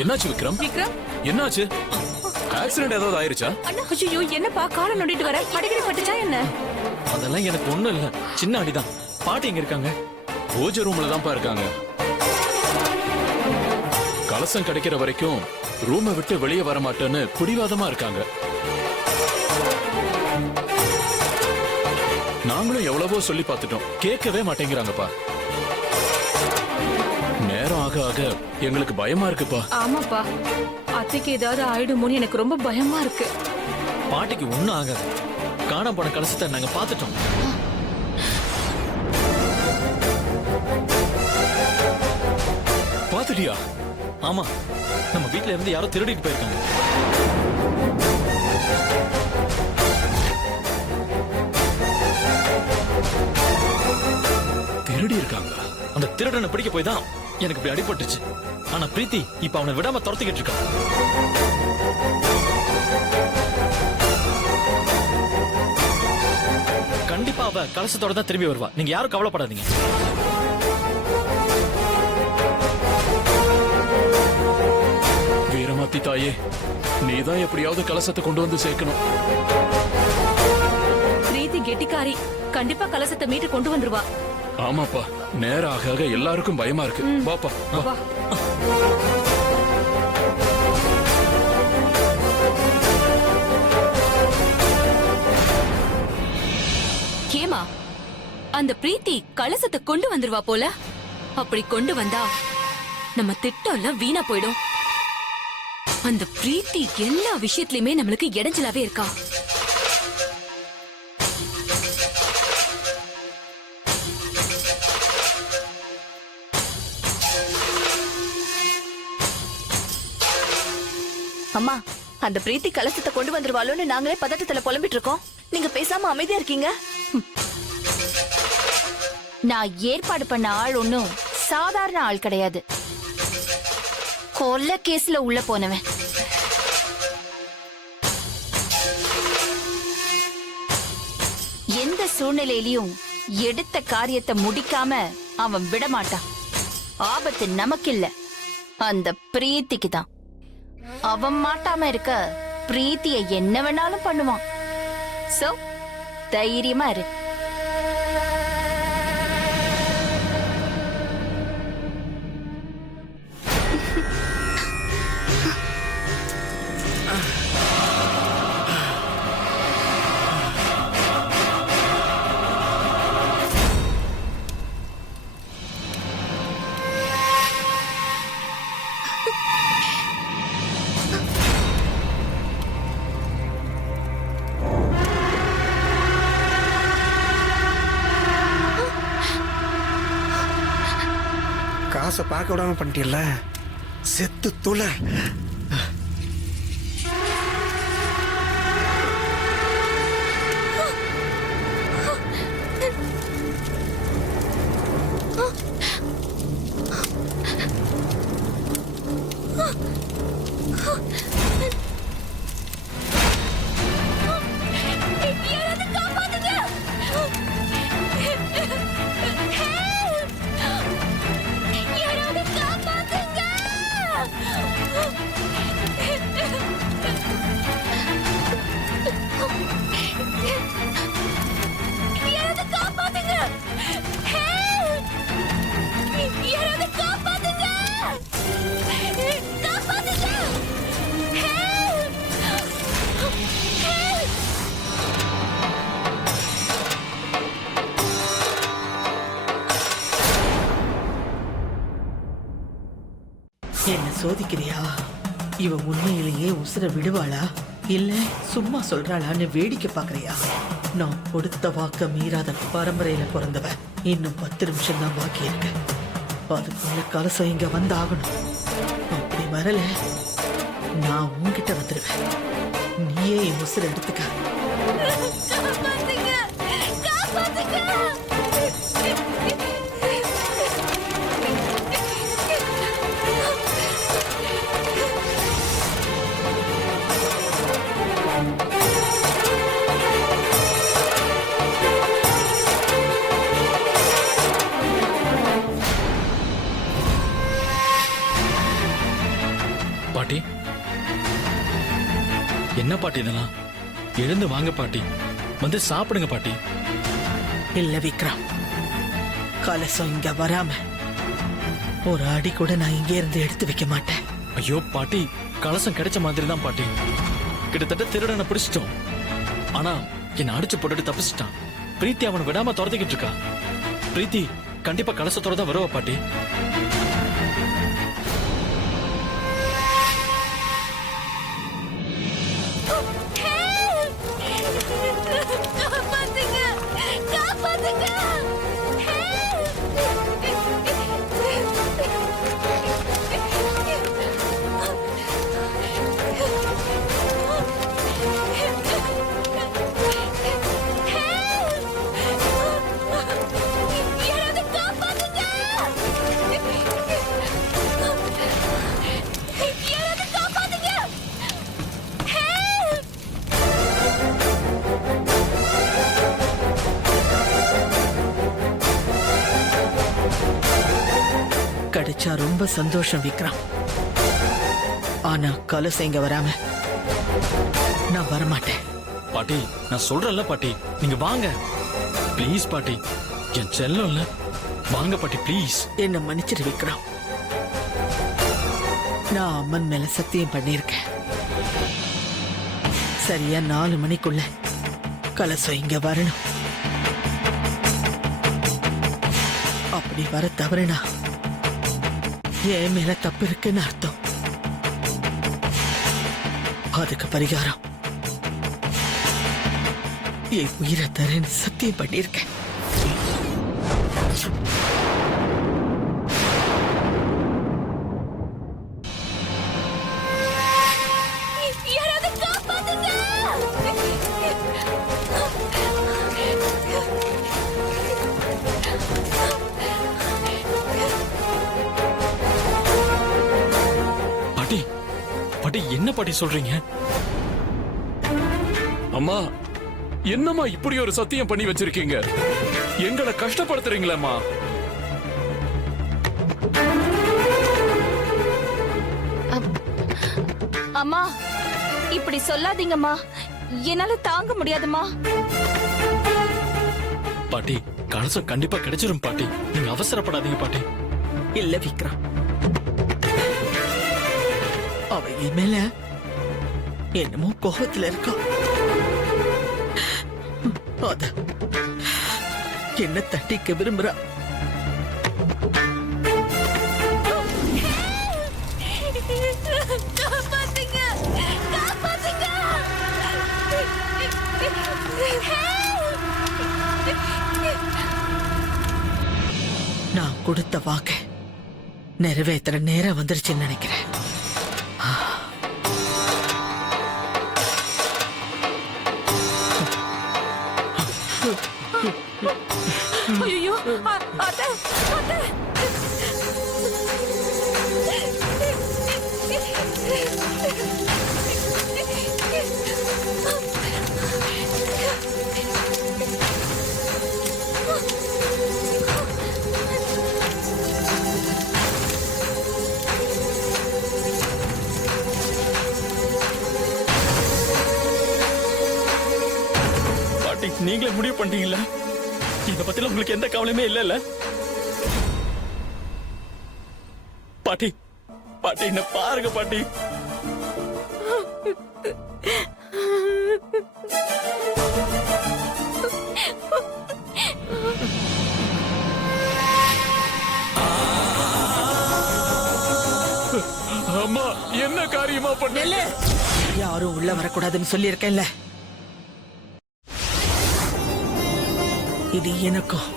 என்னாச்சு விக்ரம்? என்னாச்சு? ஆக்சிடென்ட் ஏதாவது ஆயிருச்சா? ஐயோ என்னப்பா காலை நொண்டிட்டு வர? அடிக்கடி பட்டுச்சா என்ன? அதெல்லாம் எனக்கு ஒண்ணும் இல்ல, சின்ன அடிதான். பாட்டி எங்க இருக்காங்க? பூஜை ரூம்ல தான்ப்பா இருக்காங்க. கலசம் கிடைக்கிற வரைக்கும் ரூமை விட்டு வெளியே வர மாட்டேன்னு பிடிவாதமா இருக்காங்க. நாங்களும் எவ்வளவோ சொல்லி பார்த்துட்டோம், கேட்கவே மாட்டேங்கிறாங்கப்பா. நேரம் ஆக ஆக எங்களுக்கு பயமா இருக்குப்பா. ஆமாப்பா, அத்தைக்கு ஏதாவது ஆயிடுமோன்னு எனக்கு ரொம்ப பயமா இருக்கு. பாட்டிக்கு ஒண்ணும் ஆகாது. காணாம போன கலசத்தை நாங்க பாத்துட்டோம். பாத்துட்டியா? ஆமா, நம்ம வீட்டுல இருந்து யாரோ திருடிட்டு போயிருக்காங்க. திருடி இருக்காங்க. அந்த திருடனை பிடிக்க போய் தான் எனக்கு இப்படி அடிபட்டுச்சு. ஆனா பிரீத்தி இப்ப அவனை விடாம துரத்திக்கிட்டு இருக்கான். கண்டிப்பா அவ கலசத்தோட தான் திரும்பி வருவா. நீங்க யாரும் கவலைப்படாதீங்க. வீரமாத்தி தாயே, நீதான் எப்படியாவது கலசத்தை கொண்டு வந்து சேர்க்கணும். பிரீத்தி கெட்டிக்காரி, கண்டிப்பா கலசத்தை மீட்டு கொண்டு வந்துருவா. ஆமாப்பா, நேரம் ஆக ஆக எல்லாருக்கும் பயமா இருக்கு. பாப்பா வா. கேமா, அந்த பிரீத்தி கலசத்தை கொண்டு வந்துருவா போல. அப்படி கொண்டு வந்தா நம்ம திட்டம் எல்லாம் வீணா போயிடும். அந்த பிரீத்தி எல்லா விஷயத்திலயுமே நம்மளுக்கு இடைஞ்சலாவே இருக்கா. அம்மா, அந்த பிரீத்தி கலசத்தை கொண்டு வந்துருவாளோன்னு நாங்களே பதட்டத்துல புலம்பிட்டு இருக்கோம். நீங்க பேசாம அமைதியா இருக்கீங்க. நான் ஏற்பாடு பண்ண ஆள் ஒன்னும் சாதாரண ஆள் கிடையாது. கொல்ல கேஸ்ல உள்ள போனவன். எந்த சூழ்நிலையிலும் எடுத்த காரியத்தை முடிக்காம அவன் விட மாட்டான். ஆபத்து நமக்கு இல்ல, அந்த பிரீத்திக்கு தான். அவன் மாட்டாம இருக்க பிரீத்திய என்ன வேணாலும் பண்ணுவான். சோ தைரியமா இரு. காசை பார்க்க விடாம பண்ணிட்டீல்ல, செத்து துளை. என்ன சோதிக்கிறியா? இவ உண்மையிலேயே உசுர விடுவாளா இல்ல சும்மா சொல்றாளான்னு வேடிக்கை பாக்குறியா? நான் கொடுத்த வாக்க மீறாத பரம்பரையில பிறந்தவ. இன்னும் 10 நிமிஷம் தான் பாக்கி இருக்கு. அதுக்குள்ள கலசம் இங்க வந்தாகணும். அப்படி வரல நான் உன்கிட்ட வந்துருவேன். நீயே என் உசுர எடுத்துக்க. பாட்டி என்ன பாட்டி இதெல்லாம்? எழுந்து வாங்க பாட்டி, வந்து சாப்பிடுங்க பாட்டி. இல்ல விக்ரம், கலசம் இங்க வராம ஒரு அடி கூட நான் இங்க இருந்து எடுத்து வைக்க மாட்டேன். ஐயோ பாட்டி, கலசம் கிடைச்ச மாதிரி தான் பாட்டி. கிட்டத்தட்ட திருடனை பிடிச்சிட்டோம். ஆனா என்ன அடிச்சு போட்டுட்டு தப்பிச்சிட்டான். பிரீத்தி அவனை விடாம துரத்திக்கிட்டு இருக்கா. பிரீத்தி கண்டிப்பா கலசத்தோட தான் வருவா பாட்டி. கிடைச்சா ரொம்ப சந்தோஷம் விக்ரம். ஆனா கலசம் இங்க வராம நான் வரமாட்டேன். பாட்டி நான் சொல்றேன்ல பாட்டி, நீங்க வாங்க ப்ளீஸ் பாட்டி. என் செல்லம் இல்ல, வாங்க பாட்டி ப்ளீஸ். என்ன மன்னிச்சிரு விக்ரம். நான் அம்மன் மேல சத்தியம் பண்ணிருக்கேன். சரியா 4 மணிக்குள்ள கலசம் இங்க வரணும். அப்படி வர தவறுனா என் மேல தப்பு இருக்குன்னு அர்த்தம். அதுக்கு பரிகாரம் என் உயிரை தரேன்னு சத்தியம் பண்ணிருக்கேன். பாட்டி பாட்டி என்ன பாட்டி சொல்றீங்க? அம்மா, என்னம்மா இப்படி ஒரு சத்தியம் பண்ணி வச்சிருக்கீங்க? எங்களை கஷ்டப்படுத்துறீங்களேம்மா. அம்மா இப்படி சொல்லாதீங்கம்மா, என்னால தாங்க முடியாதும்மா. பாட்டி கலசம் கண்டிப்பா கிடைச்சிரும் பாட்டி, நீங்க அவசரப்படாதீங்க பாட்டி. இல்ல விக்ரம், அவ என் மேல என்னமோ கோபத்துல இருக்கா. அத என்ன தட்டிக்க விரும்புறா. நான் கொடுத்த வாக்க நிறைவேற்ற நேரம் வந்துருச்சுன்னு நினைக்கிறேன். ஐயோ அத்தை அத்தை. பாட்டி நீங்களே முடிவு பண்ணிட்டீங்களா? இத பத்தில உங்களுக்கு எந்த கவலையுமே இல்ல? பாட்டி பாட்டி என்ன பாருங்க பாட்டி. அம்மா, என்ன காரியமா பண்ணல? யாரும் உள்ள வரக்கூடாதுன்னு சொல்லியிருக்கேன்ல. இது எனக்கும்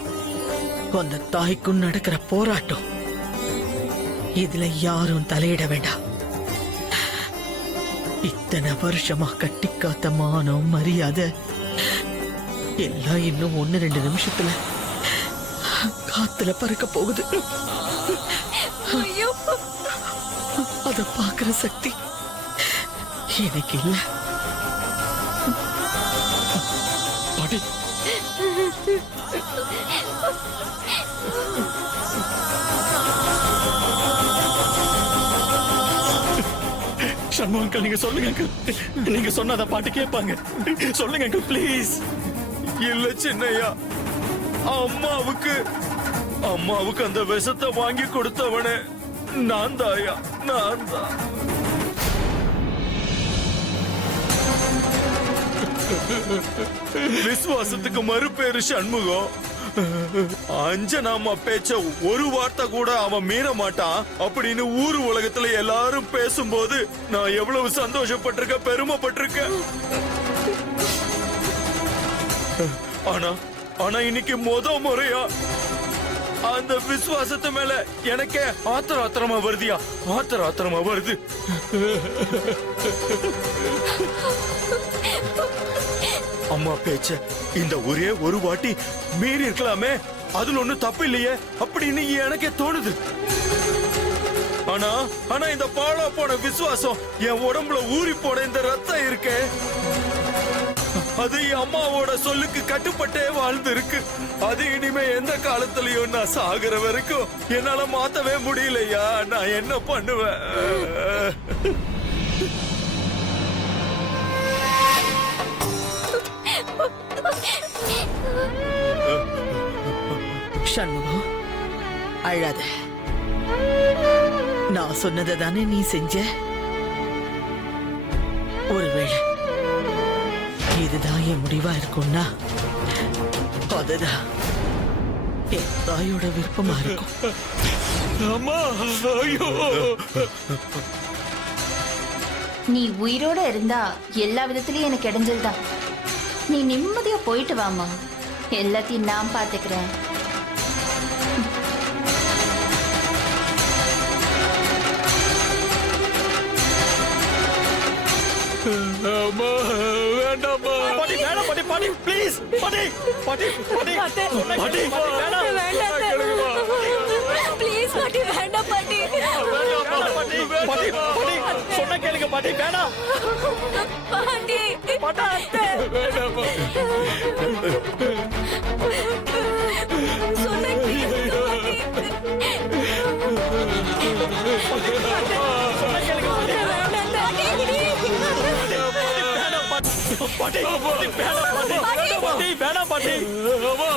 அந்த தாய்க்கும் நடக்கிற போராட்டம். இதுல யாரும் தலையிட வேண்டாம். இத்தனை வருஷமா கட்டி காத்த மானம் மரியாதை எல்லாம் இன்னும் 1-2 நிமிஷத்துல காத்துல பறக்க போகுது. அத பாக்குற சக்தி எனக்கு இல்ல. பாட்டி சண்முக அங்கிள் நீங்க சொல்லுங்க அங்கிள். நீங்க சொன்னாதான் பாட்டு கேட்பாங்க. சொல்லுங்க அங்கிள் ப்ளீஸ். இல்ல சின்னையா, அம்மாவுக்கு அந்த விஷத்தை வாங்கி கொடுத்தவனே நான் தாயா, நான் தான். விசுவாசத்துக்கு மறுபேரு சண்முகம். அஞ்சனாமா பேச்ச ஒரு வார்த்தை கூட அவன் மீற மாட்டான் அப்படின்னு ஊர் உலகத்துல எல்லாரும் பேசும்போது நான் எவ்வளவு சந்தோஷப்பட்டிருக்கேன், பெருமைப்பட்டிருக்கேன். ஆனா இன்னைக்கு முறையா அந்த விசுவாசத்து மேல எனக்கே ஆத்திரமா வருதியா, ஆத்திரமா வருது. அம்மா பேச்ச இந்த ஒரே ஒரு வாட்டி மீறி இருக்கலாமே, அதுல ஒண்ணு தப்பு இல்லையே அப்படின்னு எனக்கே தோணுது. ஆனா இந்த பாழா போன விசுவாசம் என் உடம்புல ஊறி போன இந்த ரத்தம் இருக்கே, அது என் அம்மாவோட சொல்லுக்கு கட்டுப்பட்டே வாழ்ந்து இருக்கு. அது இனிமே எந்த காலத்திலயும் நான் சாகுற வரைக்கும் என்னால மாத்தவே முடியலையா. நான் என்ன பண்ணுவேன்? சண்முகம், அழாத. நான் சொன்னதை தானே நீ செஞ்ச. ஒருவேளை இதுதான் என் முடிவா இருக்கும்னா அதுதான் என் தாயோட விருப்பமா இருக்கும். அம்மா, ஐயோ. நீ உயிரோட இருந்தா எல்லா விதத்திலயும் எனக்கு இடைஞ்சல் தான். நீ நிம்மதியா போயிட்டு வாமா, எல்லாத்தையும் நான் பாத்துக்கிறேன். அம்மா, வேண்டாம்மா. பாட்டி வேணாம் பாட்டி, பாட்டி ப்ளீஸ், பாட்டி பாட்டி பாட்டி பாட்டி வேணாம். ப்ளீஸ் பாட்டி, வேண்டாம் பாட்டி. பாட்டி பாட்டி பாட்டி சொன்ன கேளுங்க பாட்டி, வேணாம் பாட்டி, வேண்டாம்மா. சொன்ன கேளுங்க பாட்டி. சொன்ன கேளுங்க பாட்டி. பாட்டி பாட்டி வேணாம் பாட்டி, பாட்டி வேணாம் பாட்டி. அம்மா.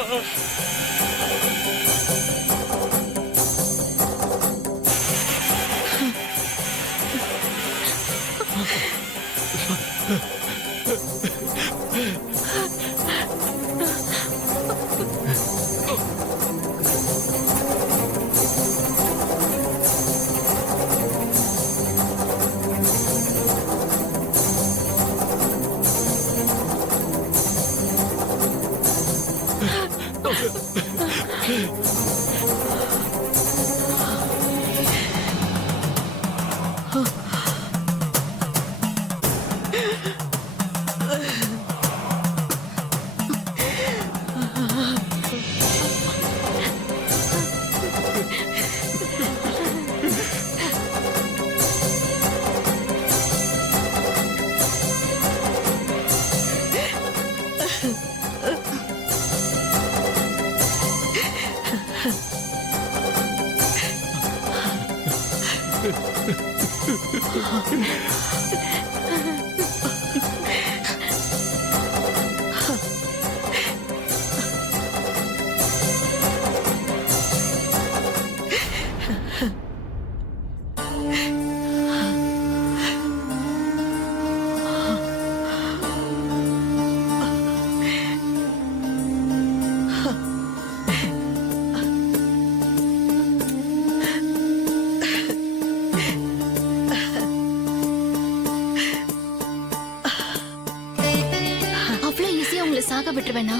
சாக விட்டுருவேனா?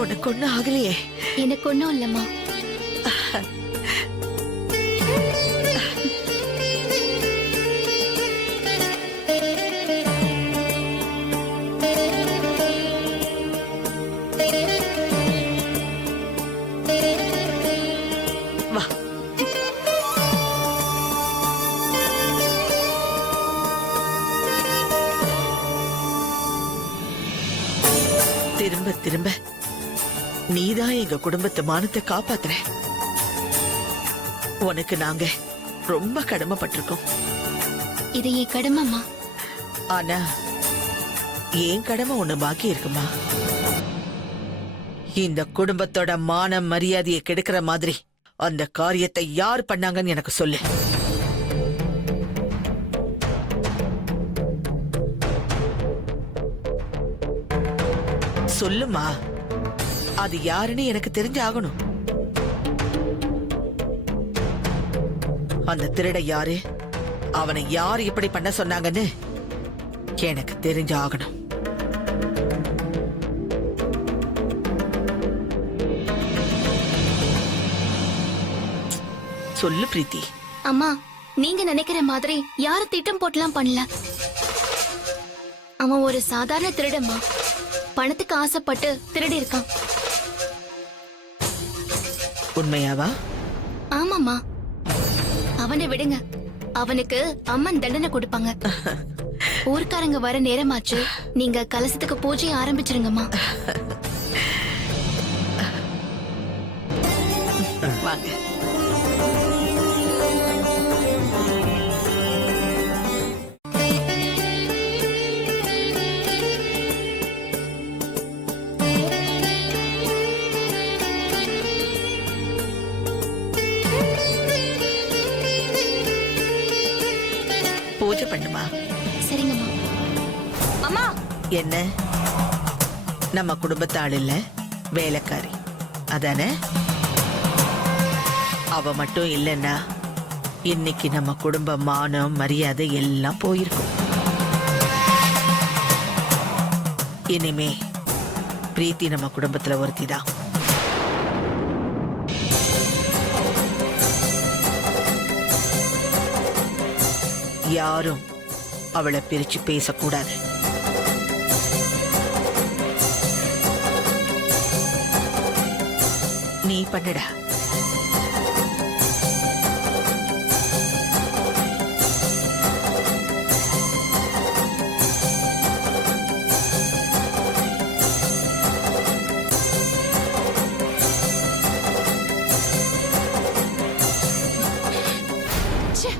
உனக்கு ஒண்ணும் ஆகலையே. எனக்கு ஒண்ணும் இல்லம்மா. வா. திரும்ப திரும்ப நீதான் எங்க குடும்பத்து மானத்தை காப்பாத்துற. உனக்கு நாங்க ரொம்ப கடமைப்பட்டிருக்கோம். இது என் கடமைம்மா. ஆனா என் கடமை ஒண்ணு பாக்கி இருக்குமா? இந்த குடும்பத்தோட மான மரியாதையை கெடுக்கிற மாதிரி அந்த காரியத்தை யார் பண்ணாங்கன்னு எனக்கு சொல்லு. சொல்லுமா, அது யாருன்னு எனக்கு தெரிஞ்சாகணும். அந்த திருட யாரு, அவனை யார் இப்படி பண்ண சொன்னாங்கன்னு எனக்கு தெரிஞ்சாகணும். சொல்லு பிரீத்தி. அம்மா, நீங்க நினைக்கிற மாதிரி யாரும் திட்டம் போட்டுலாம் பண்ணல. அவன் ஒரு சாதாரண திருடம்மா. பணத்துக்கு ஆசைப்பட்டு திருடி இருக்கான். உண்மையாவா? ஆமாம்மா. அவனை விடுங்க, அவனுக்கு அம்மன் தண்டனை கொடுப்பாங்க. ஊர்க்காரங்க வர நேரமாச்சு, நீங்க கலசத்துக்கு பூஜை ஆரம்பிச்சிருங்கம்மா. வாங்க. பூஜை பண்ணுமா? சரிங்கம்மா. அம்மா, என்ன, நம்ம குடும்பத்து ஆள் இல்ல, வேலைக்காரி அதானே? அவ மட்டும் இல்லைன்னா இன்னைக்கு நம்ம குடும்ப மானம் மரியாதை எல்லாம் போயிருக்கும். இனிமே பிரீத்தி நம்ம குடும்பத்துல ஒருத்திதான். யாரும் அவளை பிரிச்சு பேசக்கூடாது. நீ பண்ணுடா. ச்சே.